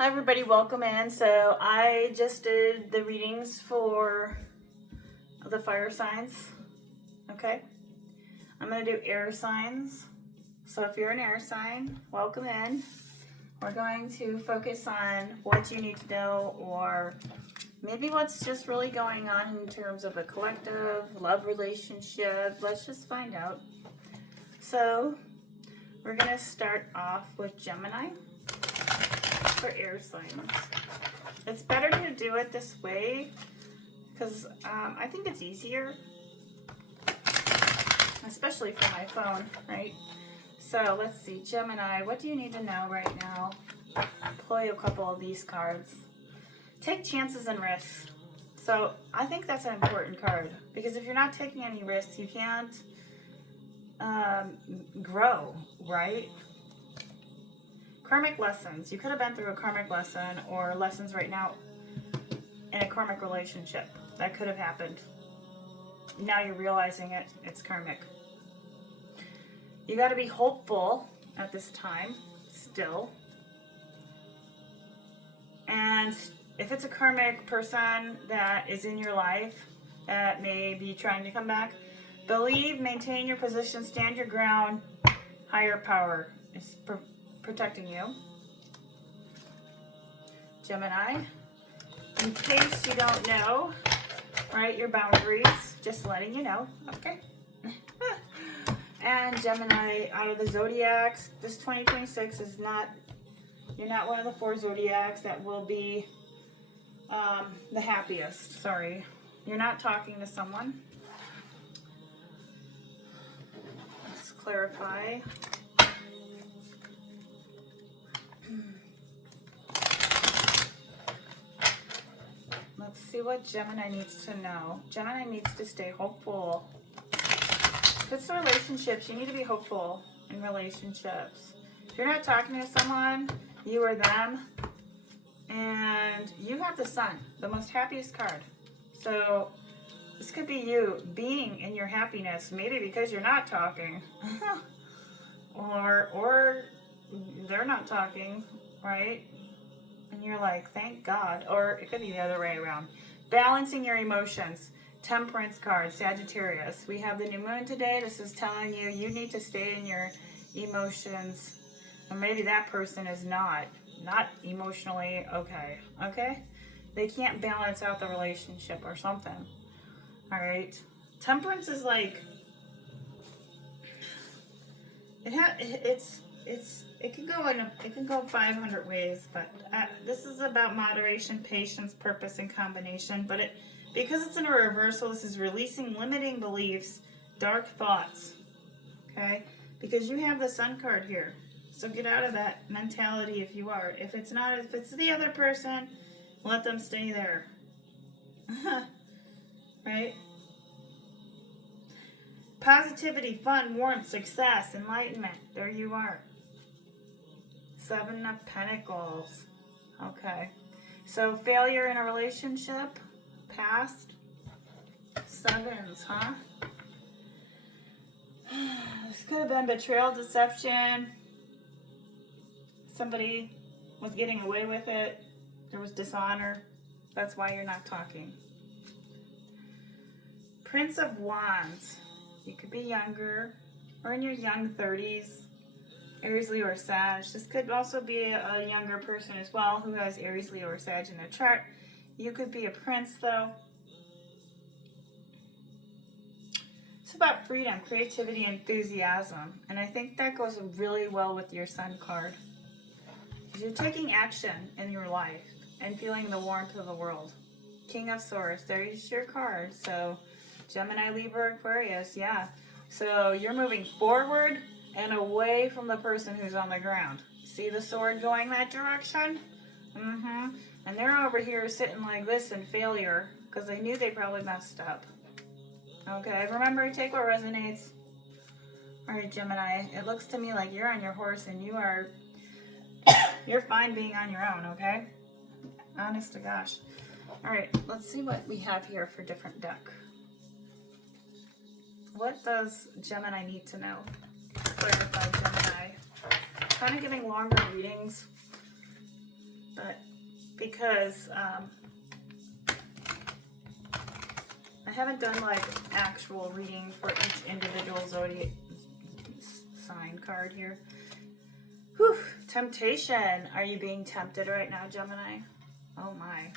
Hi everybody, welcome in. So I just did the readings for the fire signs, okay? I'm going to do air signs. So if you're an air sign, welcome in. We're going to focus on what you need to know, or maybe what's just really going on in terms of a collective love relationship. Let's just find out. So we're going to start off with Gemini. For air signs, it's better to do it this way because I think it's easier, especially for my phone, right? So let's see, Gemini, what do you need to know right now? Pull you a couple of these cards. Take chances and risks. So I think that's an important card because if you're not taking any risks, you can't grow, right? Karmic lessons. You could have been through a karmic lesson or lessons right now in a karmic relationship. That could have happened. Now you're realizing it. It's karmic. You got to be hopeful at this time still. And if it's a karmic person that is in your life that may be trying to come back, believe, maintain your position, stand your ground. Higher power is protecting you. Gemini, in case you don't know, right, your boundaries, just letting you know, okay? And Gemini, out of the zodiacs, this 2026 is not, you're not one of the 4 zodiacs that will be the happiest, sorry. You're not talking to someone. Let's clarify. Let's see what Gemini needs to know. Gemini needs to stay hopeful. If it's relationships, you need to be hopeful in relationships. If you're not talking to someone, you or them, and you have the Sun, the most happiest card. So this could be you being in your happiness, maybe because you're not talking, or they're not talking, right? And you're like, thank God. Or it could be the other way around. Balancing your emotions. Temperance card, Sagittarius. We have the new moon today. This is telling you you need to stay in your emotions. And maybe that person is not emotionally okay. Okay? They can't balance out the relationship or something. All right? Temperance is like, it can go 500 ways, but this is about moderation, patience, purpose, and combination. But because it's in a reversal, this is releasing limiting beliefs, dark thoughts. Okay, because you have the Sun card here, so get out of that mentality if you are. If it's the other person, let them stay there. Right? Positivity, fun, warmth, success, enlightenment. There you are. 7 of Pentacles. Okay. So failure in a relationship. Past. 7s, huh? This could have been betrayal, deception. Somebody was getting away with it. There was dishonor. That's why you're not talking. Prince of Wands. You could be younger or in your young 30s. Aries, Leo, or Sag. This could also be a younger person as well who has Aries, Leo, or Sag in their chart. You could be a prince though. It's about freedom, creativity, enthusiasm. And I think that goes really well with your Sun card. You're taking action in your life and feeling the warmth of the world. King of Swords, there's your card. So Gemini, Libra, Aquarius, yeah. So you're moving forward and away from the person who's on the ground. See the sword going that direction? And they're over here sitting like this in failure because they knew they probably messed up. Okay, remember, take what resonates. All right, Gemini, it looks to me like you're on your horse and you're fine being on your own, okay? Honest to gosh. All right, let's see what we have here for different deck. What does Gemini need to know? Clarify, Gemini. Kind of giving longer readings. but because I haven't done like actual reading for each individual zodiac sign card here. Whew, temptation. Are you being tempted right now, Gemini? Oh my.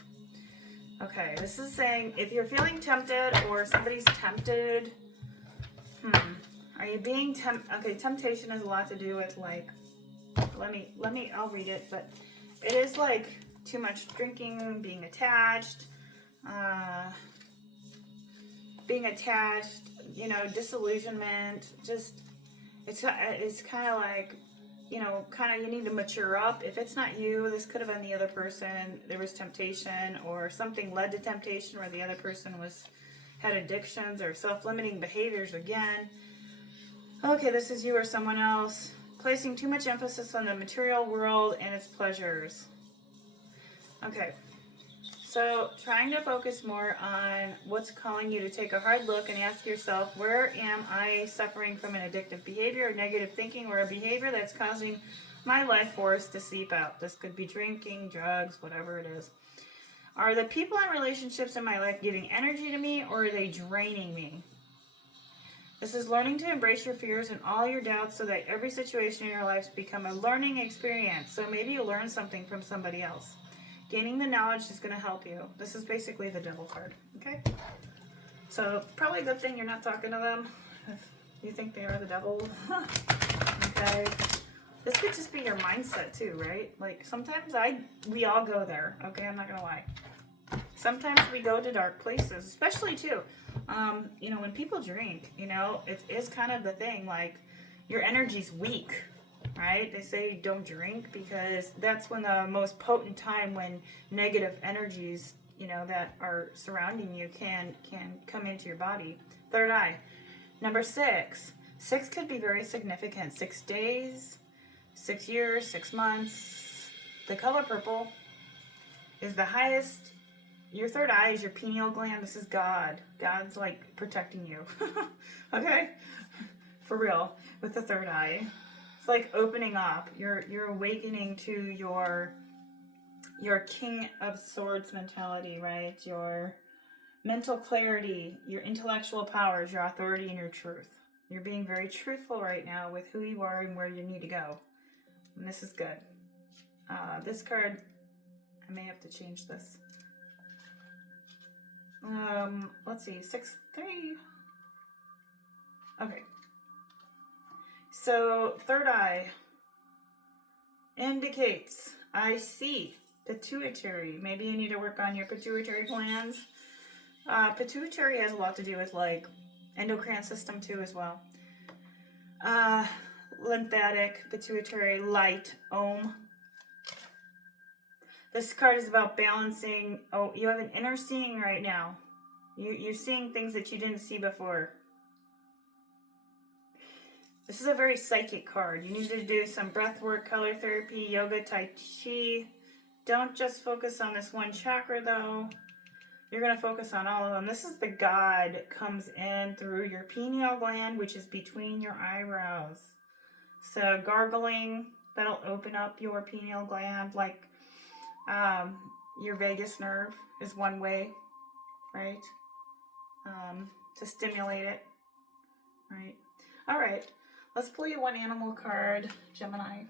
Okay, this is saying if you're feeling tempted or somebody's tempted, are you being okay, temptation has a lot to do with like, I'll read it, but it is like too much drinking, being attached, you know, disillusionment, just, it's kind of like, you know, you need to mature up. If it's not you, this could have been the other person. There was temptation or something led to temptation where the other person had addictions or self-limiting behaviors again. Okay, this is you or someone else. Placing too much emphasis on the material world and its pleasures. Okay, so trying to focus more on what's calling you to take a hard look and ask yourself, where am I suffering from an addictive behavior, or negative thinking, or a behavior that's causing my life force to seep out? This could be drinking, drugs, whatever it is. Are the people and relationships in my life giving energy to me, or are they draining me? This is learning to embrace your fears and all your doubts so that every situation in your life become a learning experience. So maybe you learn something from somebody else. Gaining the knowledge is going to help you. This is basically the devil card, okay? So probably a good thing you're not talking to them if you think they are the devil. Okay. This could just be your mindset too, right? Like sometimes we all go there, okay? I'm not going to lie. Sometimes we go to dark places, especially too. You know, when people drink, you know, it is kind of the thing, like your energy's weak, right? They say don't drink because that's when the most potent time when negative energies, you know, that are surrounding you can come into your body. Third eye. Number 6. 6 could be very significant. 6 days, 6 years, 6 months. The color purple is the highest. Your third eye is your pineal gland. This is God. God's like protecting you. Okay? For real. With the third eye. It's like opening up. You're awakening to your King of Swords mentality, right? Your mental clarity, your intellectual powers, your authority, and your truth. You're being very truthful right now with who you are and where you need to go. And this is good. This card, I may have to change this. Let's see, 6, 3. Okay. So, third eye indicates, I see, pituitary. Maybe you need to work on your pituitary glands. Pituitary has a lot to do with like endocrine system too as well. Lymphatic, pituitary, light, Om. This card is about balancing. Oh, you have an inner seeing right now. You're seeing things that you didn't see before. This is a very psychic card. You need to do some breath work, color therapy, yoga, tai chi. Don't just focus on this one chakra though. You're going to focus on all of them. This is the God comes in through your pineal gland, which is between your eyebrows. So gargling, that'll open up your pineal gland. Like your vagus nerve is one way, right? To stimulate it, right? All right, let's pull you one animal card, Gemini.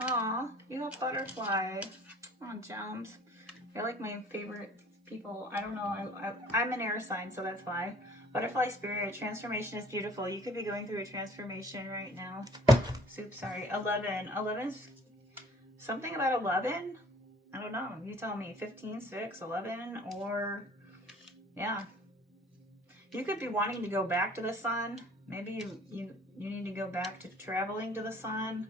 Aw, you have butterfly. Aw, Gems. You're like my favorite people. I don't know. I'm an air sign, so that's why. Butterfly spirit, transformation is beautiful. You could be going through a transformation right now. Sorry. 11. 11's something about 11? I don't know. You tell me. 15, 6, 11, or yeah. You could be wanting to go back to the sun. Maybe you need to go back to traveling to the sun.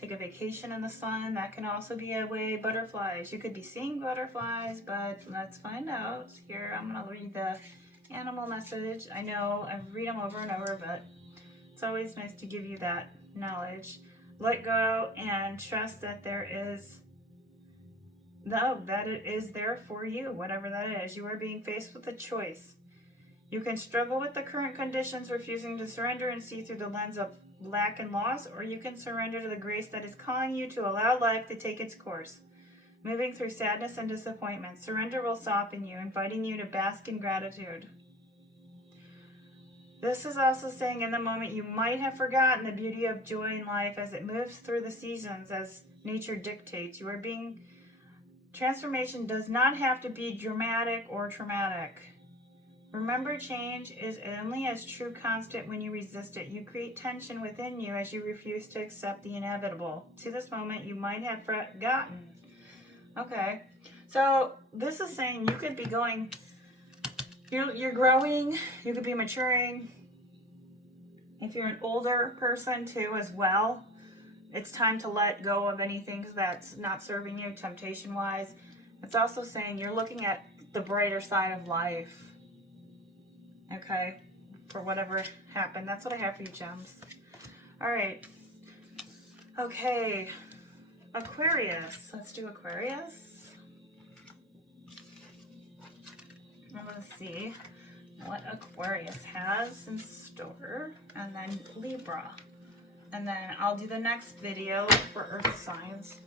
Take a vacation in the sun. That can also be a way. Butterflies. You could be seeing butterflies, but let's find out. Here, I'm going to read the animal message. I know I read them over and over, but it's always nice to give you that knowledge. Let go and trust that that it is there for you, whatever that is. You are being faced with a choice. You can struggle with the current conditions, refusing to surrender and see through the lens of lack and loss, or you can surrender to the grace that is calling you to allow life to take its course, moving through sadness and disappointment. Surrender will soften you, inviting you to bask in gratitude. This is also saying in the moment you might have forgotten the beauty of joy in life as it moves through the seasons as nature dictates. Transformation does not have to be dramatic or traumatic. Remember, change is only as true constant when you resist it. You create tension within you as you refuse to accept the inevitable. To this moment, you might have forgotten. Okay, so this is saying you could be going, you're growing, you could be maturing. If you're an older person too as well, it's time to let go of anything that's not serving you temptation-wise. It's also saying you're looking at the brighter side of life. Okay, for whatever happened. That's what I have for you, gems. All right. Okay, Aquarius. Let's do Aquarius. I'm going to see what Aquarius has in store. And then Libra. And then I'll do the next video for Earth signs.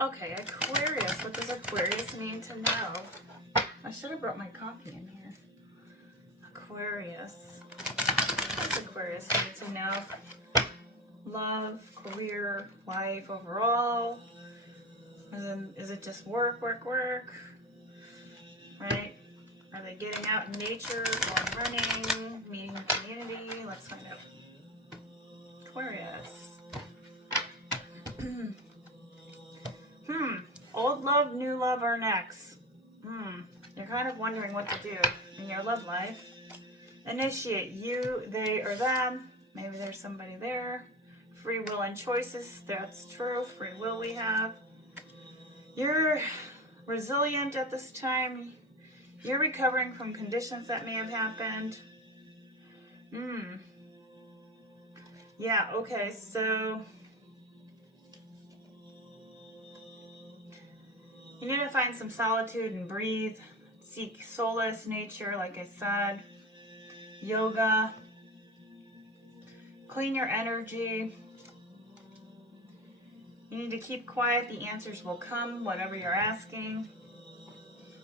Okay, Aquarius. What does Aquarius need to know? I should have brought my coffee in here. Aquarius. What's Aquarius need to know? Love, career, life overall. Is it just work? Right? Are they getting out in nature, going running, meeting the community? Let's find out. Aquarius. Old love, new love, or next? You're kind of wondering what to do in your love life. Initiate. You, they, or them. Maybe there's somebody there. Free will and choices. That's true. Free will we have. You're resilient at this time. You're recovering from conditions that may have happened. Yeah, okay, so you need to find some solitude and breathe. Seek solace, nature, like I said. Yoga. Clean your energy. You need to keep quiet. The answers will come, whatever you're asking.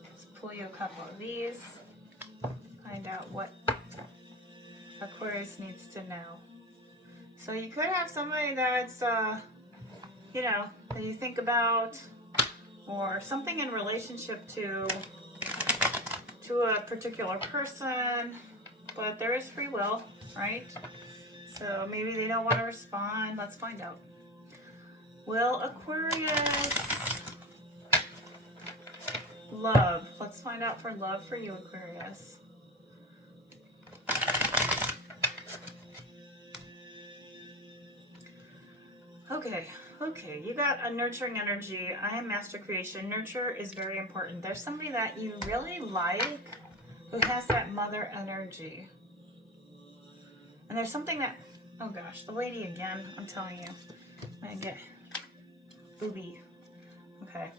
Let's pull you a couple of these. Find out what Aquarius needs to know. So you could have somebody that's, that you think about, or something in relationship to a particular person, but there is free will, right? So maybe they don't want to respond. Let's find out. Will Aquarius love? Let's find out for love for you, Aquarius. Okay, you got a nurturing energy. I am master creation. Nurture is very important. There's somebody that you really like who has that mother energy. And there's something that, oh gosh, the lady again, I'm telling you. I'm gonna get booby. Okay,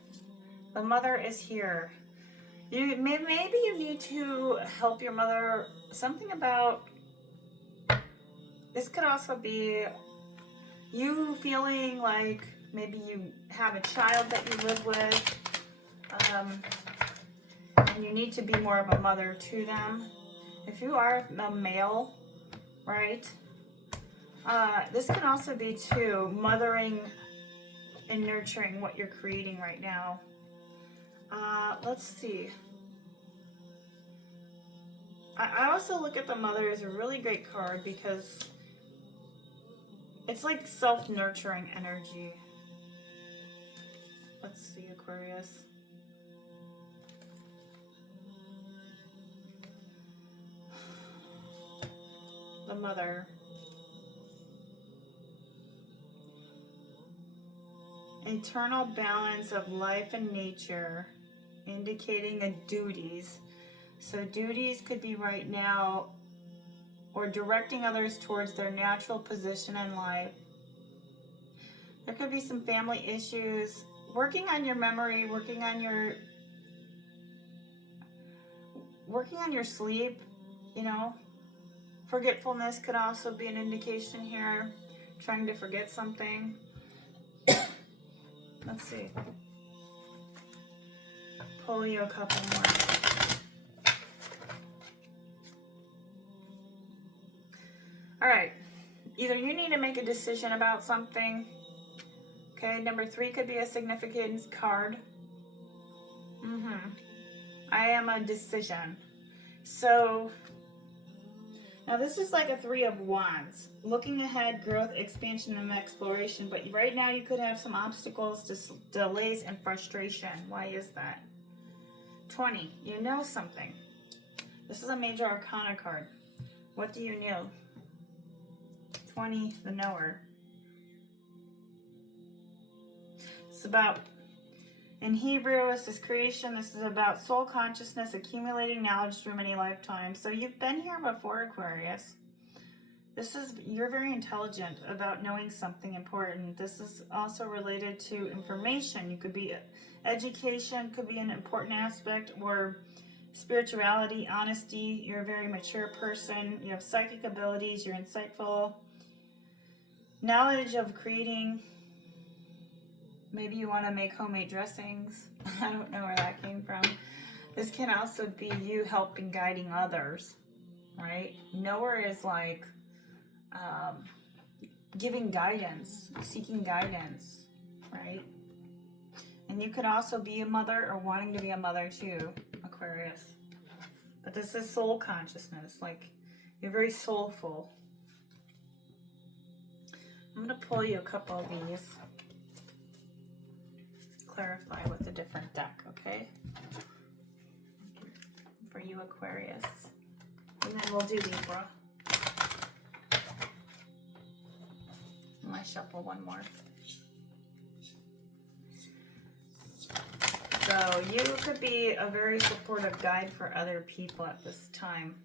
the mother is here. Maybe you need to help your mother. Something about, this could also be you feeling like maybe you have a child that you live with, and you need to be more of a mother to them. If you are a male, right, this can also be too mothering and nurturing what you're creating right now. Let's see. I also look at the mother as a really great card because it's like self-nurturing energy. Let's see, Aquarius. The mother. Eternal balance of life and nature, indicating a duties. So duties could be right now, or directing others towards their natural position in life. There could be some family issues, working on your memory, working on your working on your sleep, you know. Forgetfulness could also be an indication here. Trying to forget something. Let's see. Pull you a couple more. All right. Either you need to make a decision about something. Okay, number 3 could be a significance card. I am a decision. So, now this is like a 3 of Wands. Looking ahead, growth, expansion, and exploration. But right now you could have some obstacles, delays, and frustration. Why is that? 20, you know something. This is a major arcana card. What do you know? 20, the knower. It's about, in Hebrew, this is creation. This is about soul consciousness, accumulating knowledge through many lifetimes. So you've been here before, Aquarius. You're very intelligent about knowing something important. This is also related to information. You could be education, could be an important aspect, or spirituality, honesty. You're a very mature person. You have psychic abilities. You're insightful. Knowledge of creating. Maybe you want to make homemade dressings. I don't know where that came from. This can also be you helping, guiding others, right? Knower is like giving guidance, seeking guidance, right? And you could also be a mother or wanting to be a mother too, Aquarius. But this is soul consciousness, like you're very soulful. I'm going to pull you a couple of these. Clarify with a different deck, okay? For you, Aquarius. And then we'll do Libra. I might shuffle one more. So you could be a very supportive guide for other people at this time.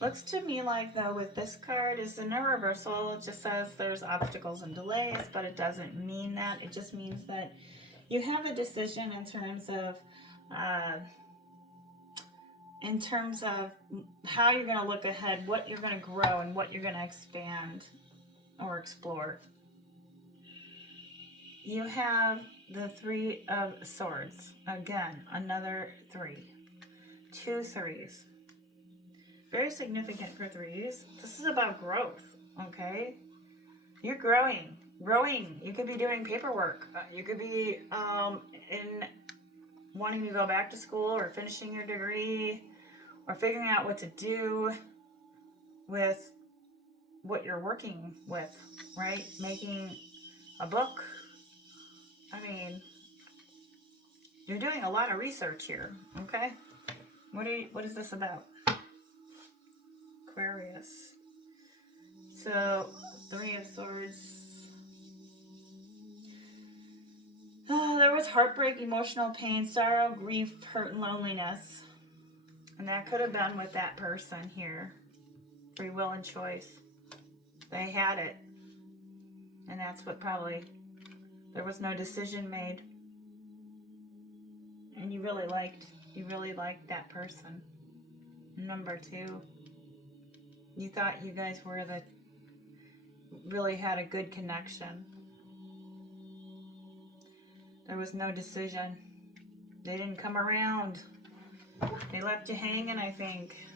Looks to me like, though, with this card is in a reversal. It just says there's obstacles and delays, but it doesn't mean that. It just means that you have a decision in terms of how you're going to look ahead, what you're going to grow, and what you're going to expand or explore. You have the 3 of Swords. Again, another 3. 2 3s. Very significant for 3s. This is about growth, okay? You're growing. You could be doing paperwork. You could be in wanting to go back to school or finishing your degree or figuring out what to do with what you're working with, right? Making a book. I mean, you're doing a lot of research here, okay? What is this about? Aquarius. So, 3 of Swords. Oh, there was heartbreak, emotional pain, sorrow, grief, hurt, and loneliness. And that could have been with that person here. Free will and choice. They had it. And that's what probably, there was no decision made. And you really liked that person. Number 2. You thought you guys really had a good connection. There was no decision. They didn't come around. They left you hanging, I think.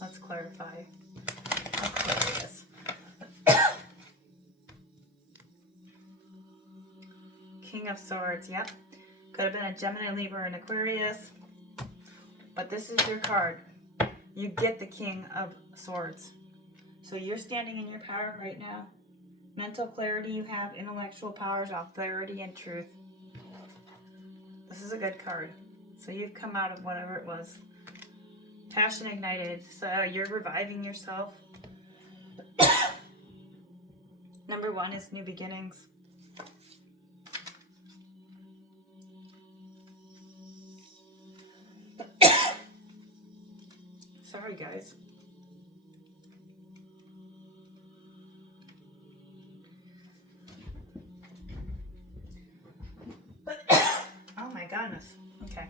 Let's clarify. Aquarius. King of Swords, yep. Could have been a Gemini, Libra, and Aquarius. But this is your card. You get the King of Swords. So you're standing in your power right now. Mental clarity you have, intellectual powers, authority, and truth. This is a good card. So you've come out of whatever it was. Passion ignited. So you're reviving yourself. Number 1 is new beginnings. Sorry, guys. Oh my goodness. Okay.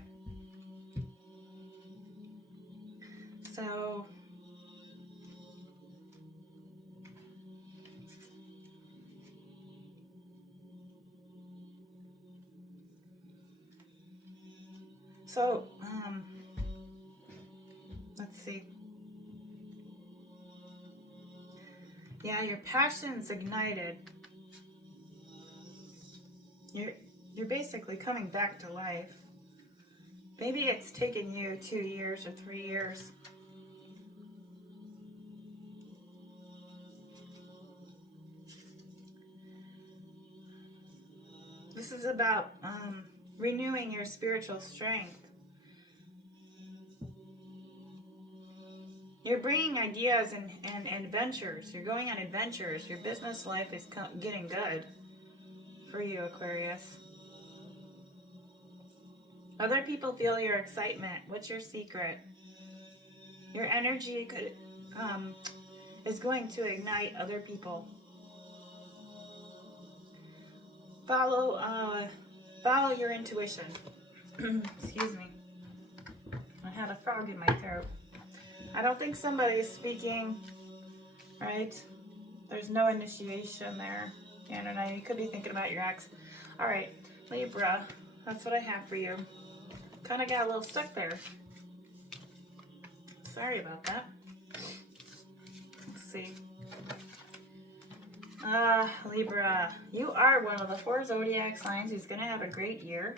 So, let's see. Yeah, your passion's ignited. You're basically coming back to life. Maybe it's taken you 2 years or 3 years. This is about renewing your spiritual strength. You're bringing ideas and adventures. You're going on adventures. Your business life is getting good for you, Aquarius. Other people feel your excitement. What's your secret? Your energy is going to ignite other people. Follow your intuition. Excuse me. I had a frog in my throat. I don't think somebody is speaking, right? There's no initiation there. I don't know. You could be thinking about your ex. All right, Libra. That's what I have for you. Kind of got a little stuck there. Sorry about that. Let's see. Libra, you are one of the 4 zodiac signs who's going to have a great year.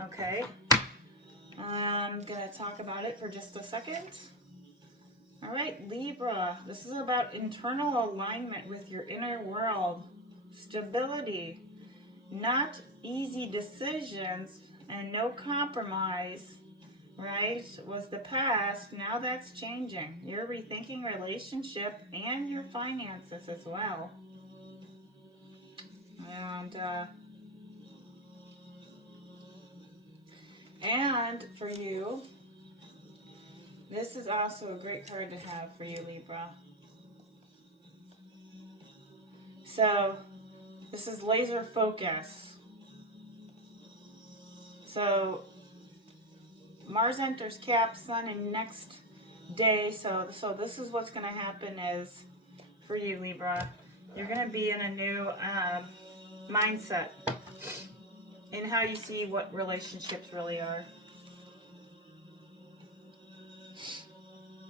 Okay. I'm going to talk about it for just a second. All right, Libra, this is about internal alignment with your inner world. Stability, not easy decisions, and no compromise, right, was the past. Now that's changing. You're rethinking relationship and your finances as well. And for you, this is also a great card to have for you, Libra. So, this is laser focus. So, Mars enters Cap, Sun in next day. So this is what's going to happen is, for you, Libra, you're going to be in a new mindset in how you see what relationships really are.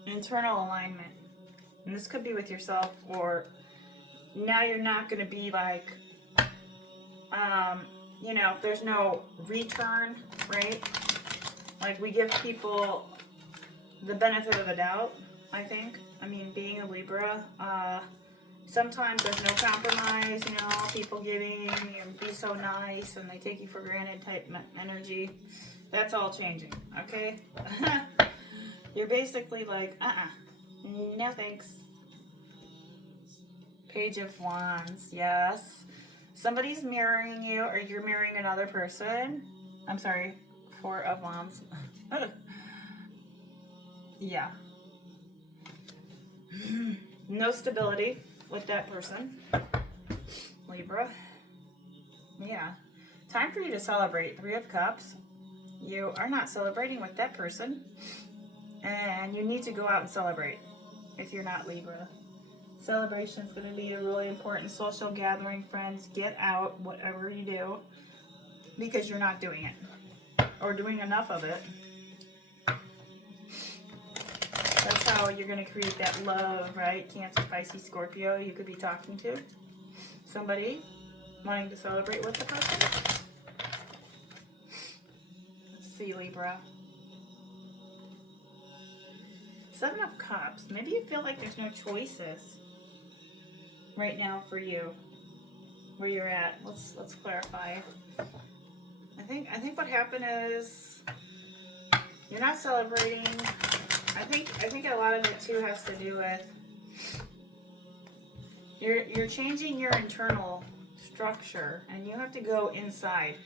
Internal alignment. And this could be with yourself, or now you're not going to be like, you know, there's no return, right? Like, we give people the benefit of a doubt, I think. I mean, being a Libra, sometimes there's no compromise, you know, people giving and be so nice and they take you for granted type energy. That's all changing, okay? You're basically like, no thanks. Page of Wands, yes. Somebody's mirroring you, or you're mirroring another person. I'm sorry, 4 of Wands. Yeah. No stability with that person, Libra. Yeah. Time for you to celebrate. 3 of Cups. You are not celebrating with that person, and you need to go out and celebrate if you're not Libra. Celebration is going to be a really important social gathering. Friends, get out, whatever you do, because you're not doing it or doing enough of it. That's how you're going to create that love, right? Cancer, Pisces, Scorpio, you could be talking to somebody wanting to celebrate with the person. Let's see, Libra. 7 of Cups. Maybe you feel like there's no choices right now for you, where you're at. Let's clarify. I think what happened is you're not celebrating. I think a lot of it too has to do with you're changing your internal structure, and you have to go inside.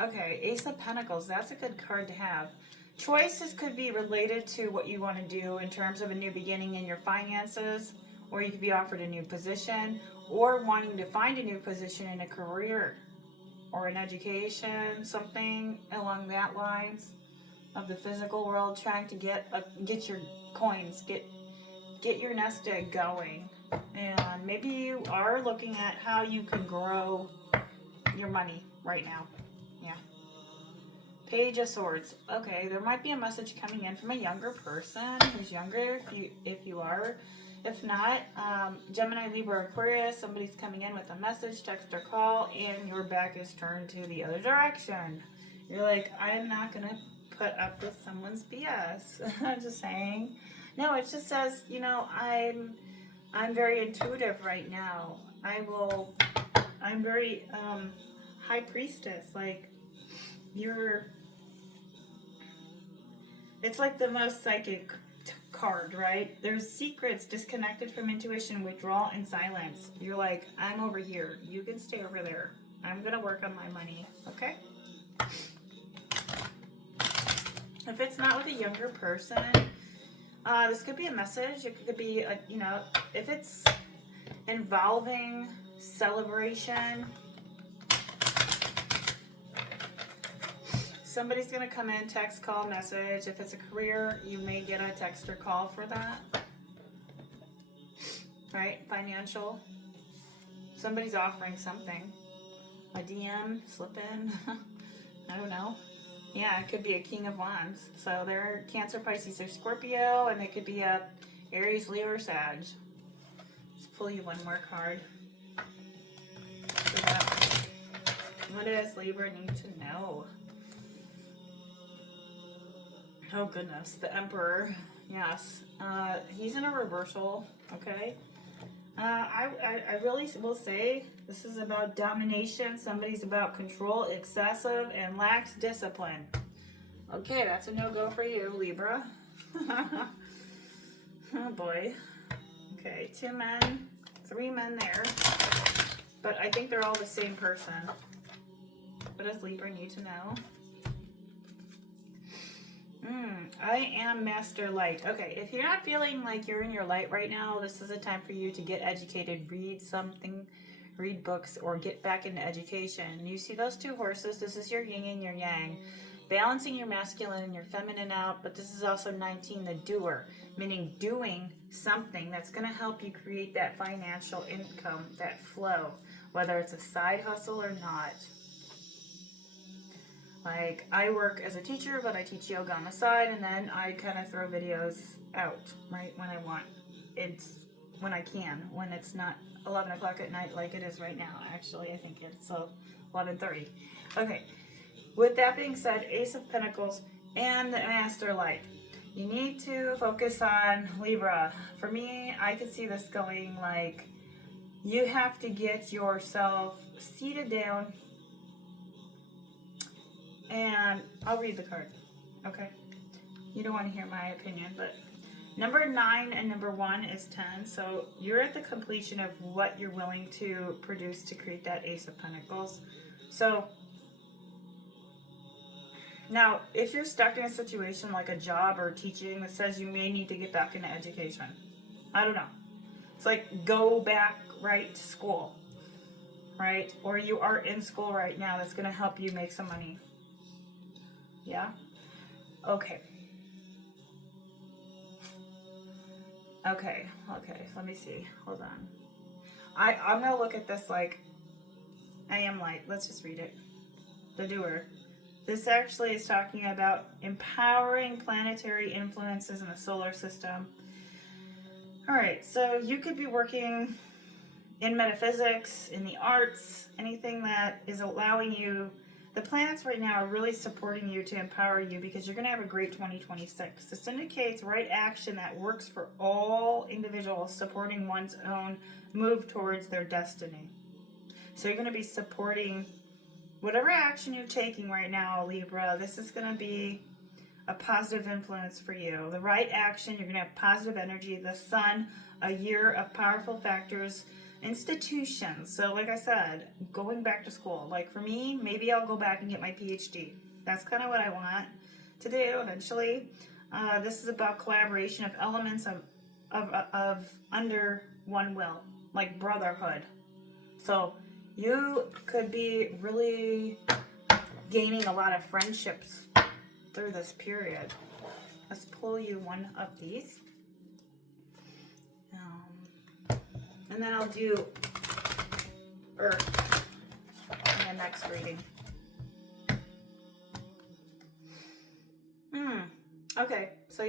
Okay, Ace of Pentacles, that's a good card to have. Choices could be related to what you want to do in terms of a new beginning in your finances, or you could be offered a new position, or wanting to find a new position in a career or an education, something along that lines of the physical world, trying to get your coins, get your nest egg going. And maybe you are looking at how you can grow your money right now. Yeah. Page of Swords. Okay, there might be a message coming in from a younger person who's younger, if you are. If not, Gemini, Libra, Aquarius, somebody's coming in with a message, text or call, and your back is turned to the other direction. You're like, I'm not going to put up with someone's BS. I'm just saying. No, it just says, you know, I'm very intuitive right now. I'm very high priestess. Like, it's like the most psychic card, right? There's secrets, disconnected from intuition, withdrawal, and silence. You're like, I'm over here. You can stay over there. I'm going to work on my money, okay? If it's not with a younger person, this could be a message. It could be, you know, if it's involving celebration, somebody's going to come in, text, call, message. If it's a career, you may get a text or call for that. Right? Financial. Somebody's offering something. A DM, slip in. I don't know. Yeah, it could be a King of Wands. So they're Cancer, Pisces, or Scorpio, and they could be a Aries, Leo, or Sag. Let's pull you one more card. What does Libra need to know? Oh goodness, the Emperor. Yes, he's in a reversal. Okay. I really will say this is about domination. Somebody's about control, excessive, and lacks discipline. Okay, that's a no-go for you, Libra. Oh boy. Okay, 2 men, 3 men there. But I think they're all the same person. What does Libra need to know? I am Master Light. Okay, if you're not feeling like you're in your light right now, this is a time for you to get educated, read something, read books, or get back into education. You see those 2 horses? This is your yin and your yang. Balancing your masculine and your feminine out, but this is also 19, the doer, meaning doing something that's going to help you create that financial income, that flow, whether it's a side hustle or not. Like, I work as a teacher, but I teach yoga on the side, and then I kind of throw videos out, right, when I want. It's when I can, when it's not 11 o'clock at night like it is right now. Actually, I think it's 11:30. Okay, with that being said, Ace of Pentacles and the Master Light. You need to focus on Libra. For me, I could see this going like, you have to get yourself seated down. And I'll read the card, okay? You don't want to hear my opinion, but number 9 and number 1 is 10. So you're at the completion of what you're willing to produce to create that Ace of Pentacles. So now, if you're stuck in a situation like a job or teaching that says you may need to get back into education, I don't know. It's like, go back, right, to school, right? Or you are in school right now that's going to help you make some money. Yeah? Okay. Okay, let me see. Hold on. I'm going to look at this like, I am light. Let's just read it. The doer. This actually is talking about empowering planetary influences in the solar system. All right, so you could be working in metaphysics, in the arts, anything that is allowing you. The planets right now are really supporting you to empower you because you're going to have a great 2026. This indicates right action that works for all individuals, supporting one's own move towards their destiny. So you're going to be supporting whatever action you're taking right now, Libra. This is going to be a positive influence for you. The right action, you're going to have positive energy. The sun, a year of powerful factors. Institutions. So like I said, going back to school. Like for me, maybe I'll go back and get my PhD. That's kind of what I want to do eventually. This is about collaboration of elements of under one will, like brotherhood. So you could be really gaining a lot of friendships through this period. Let's pull you one of these. And then I'll do Earth in the next reading. Okay, so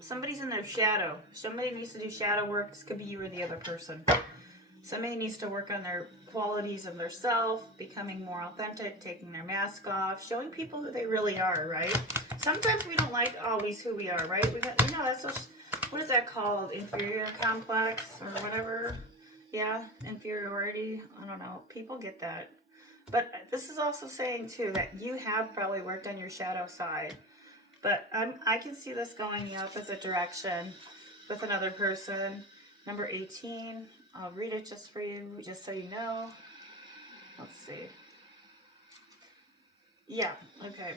somebody's in their shadow. Somebody needs to do shadow work. This could be you or the other person. Somebody needs to work on their qualities of their self, becoming more authentic, taking their mask off, showing people who they really are, right? Sometimes we don't like always who we are, right? That's just, what is that called? Inferior complex or whatever? Yeah, inferiority. I don't know. People get that. But this is also saying, too, that you have probably worked on your shadow side. But I can see this going the opposite direction with another person. Number 18. I'll read it just for you, just so you know. Let's see. Yeah, okay.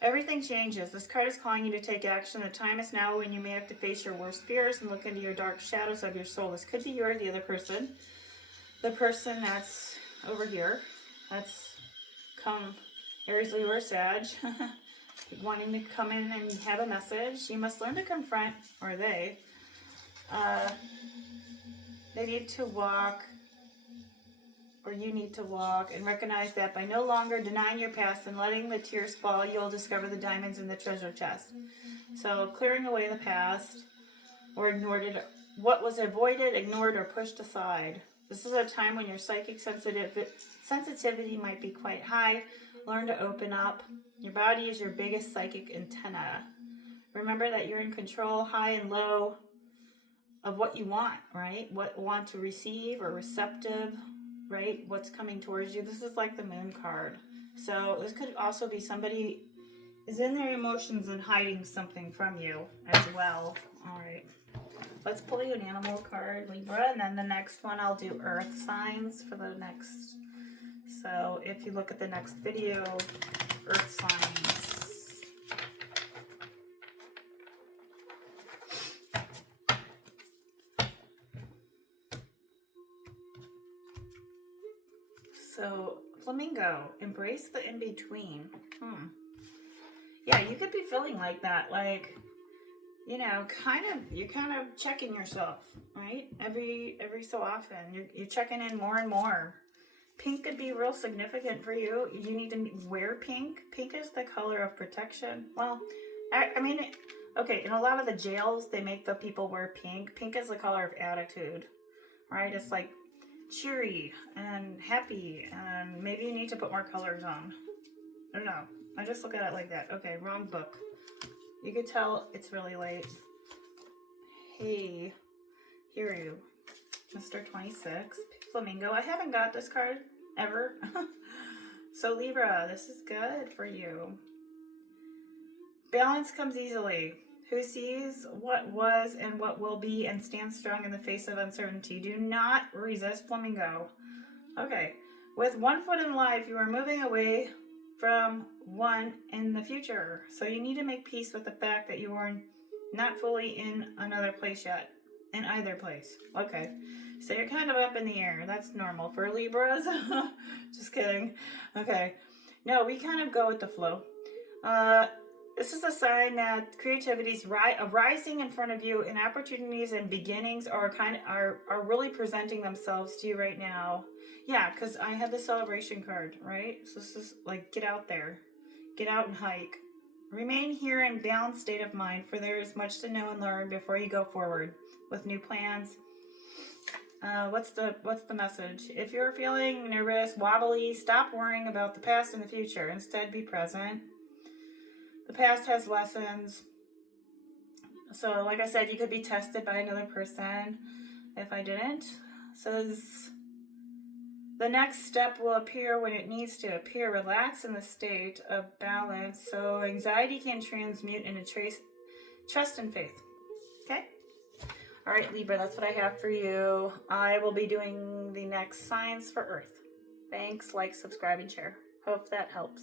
Everything changes. This card is calling you to take action. The time is now when you may have to face your worst fears and look into your dark shadows of your soul. This could be you or the other person. The person that's over here. That's come Aries, Leo, or Sag. Wanting to come in and have a message. You must learn to confront, or they need to walk, or you need to walk, and recognize that by no longer denying your past and letting the tears fall, you'll discover the diamonds in the treasure chest. So clearing away the past, or what was avoided, ignored, or pushed aside. This is a time when your psychic sensitivity might be quite high. Learn to open up. Your body is your biggest psychic antenna. Remember that you're in control, high and low, of what you want, right? What want to receive or receptive, right? What's coming towards you. This is like the moon card. So this could also be somebody is in their emotions and hiding something from you as well. All right. Let's pull you an animal card, Libra, and then the next one I'll do earth signs for the next. So if you look at the next video, earth signs. So, flamingo, embrace the in-between. Yeah, you could be feeling like that, like, you're kind of checking yourself, right? Every so often, you're checking in more and more. Pink could be real significant for you. You need to wear pink. Pink is the color of protection. Well, okay, in a lot of the jails, they make the people wear pink. Pink is the color of attitude, right? It's like cheery and happy, and maybe you need to put more colors on. I don't know. I just look at it like that. Okay, wrong book. You could tell it's really late. Hey, here you, Mr. 26, Flamingo. I haven't got this card ever. So Libra, this is good for you. Balance comes easily. Who sees what was and what will be and stands strong in the face of uncertainty. Do not resist, Flamingo. Okay. With one foot in life, you are moving away from one in the future. So you need to make peace with the fact that you are not fully in another place yet. In either place. Okay. So you're kind of up in the air. That's normal for Libras. Just kidding. Okay. No, we kind of go with the flow. This is a sign that creativity is rising in front of you, and opportunities and beginnings are really presenting themselves to you right now. Yeah, because I had the celebration card, right? So this is like, get out there. Get out and hike. Remain here in balanced state of mind, for there is much to know and learn before you go forward with new plans. What's the message? If you're feeling nervous, wobbly, stop worrying about the past and the future. Instead, be present. The past has lessons. So, like I said, you could be tested by another person if I didn't. So the next step will appear when it needs to appear. Relax in the state of balance so anxiety can transmute into trust and faith. Okay? All right, Libra, that's what I have for you. I will be doing the next signs for Earth. Thanks, like, subscribe, and share. Hope that helps.